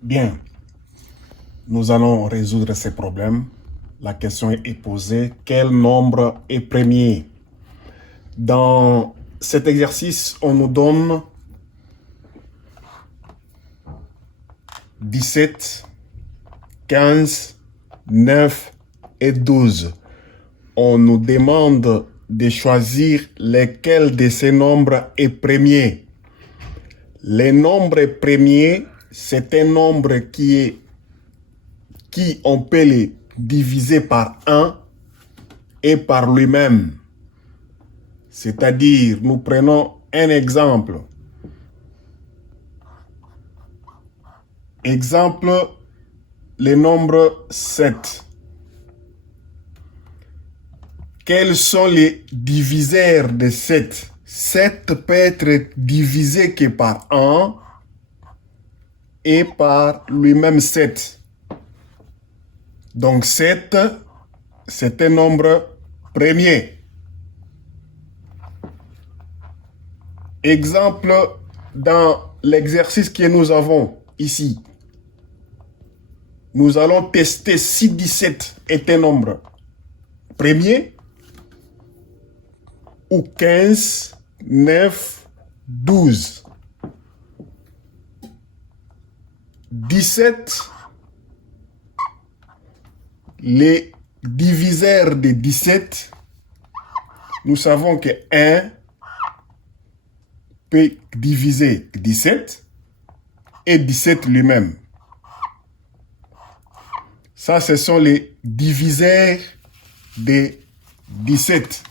Bien, nous allons résoudre ces problèmes. La question est posée, quel nombre est premier? Dans cet exercice, on nous donne 17, 15, 9 et 12. On nous demande de choisir lequel de ces nombres est premier. Le nombre premier, c'est un nombre qui on peut le diviser par 1 et par lui-même. C'est-à-dire, nous prenons un exemple. Exemple, le nombre 7. Quels sont les diviseurs de 7? 7 peut être divisé que par 1 et par lui-même 7. Donc 7, c'est un nombre premier. Exemple, dans l'exercice que nous avons ici, nous allons tester si 17 est un nombre premier ou 15, 9, 12. 17, les diviseurs de 17, nous savons que 1 peut diviser 17 et 17 lui-même. Ça, ce sont les diviseurs de 17.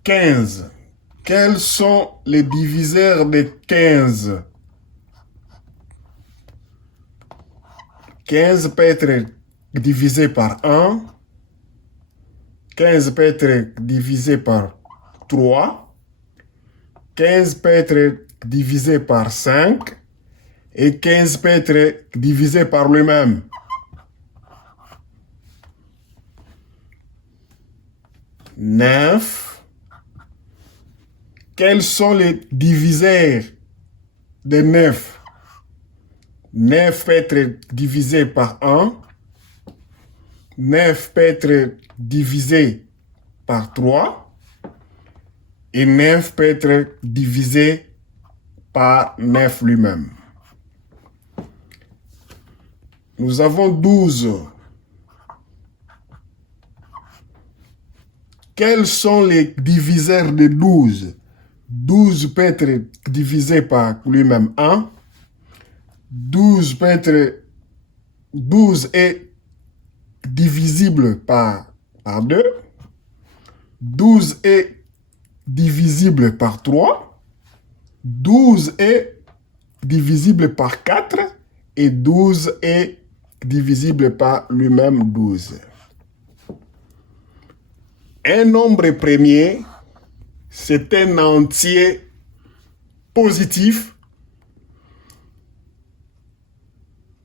« 15. Quels sont les diviseurs de 15? 15 peut être divisé par 1. 15 peut être divisé par 3. 15 peut être divisé par 5. Et 15 peut être divisé par lui-même. « 9. Quels sont les diviseurs de 9? 9 peut être divisé par 1. 9 peut être divisé par 3. Et 9 peut être divisé par 9 lui-même. Nous avons 12. Quels sont les diviseurs de 12? 12 peut être divisé par lui-même 1. 12 est divisible par 2. 12 est divisible par 3. 12 est divisible par 4. Et 12 est divisible par lui-même 12. Un nombre premier, c'est un entier positif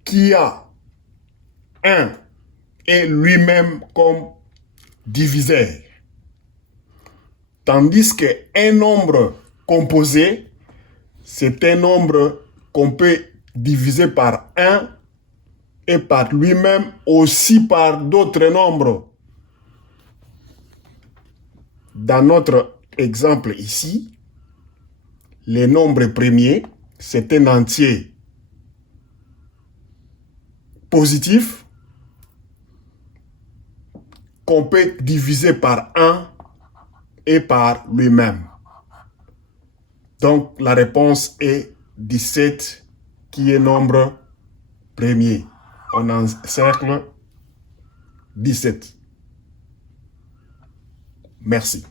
qui a 1 et lui-même comme diviseur. Tandis qu'un nombre composé, c'est un nombre qu'on peut diviser par 1 et par lui-même, aussi par d'autres nombres. Dans notre exemple ici, le nombre premier, c'est un entier positif qu'on peut diviser par 1 et par lui-même. Donc, la réponse est 17, qui est nombre premier. On encercle 17. Merci.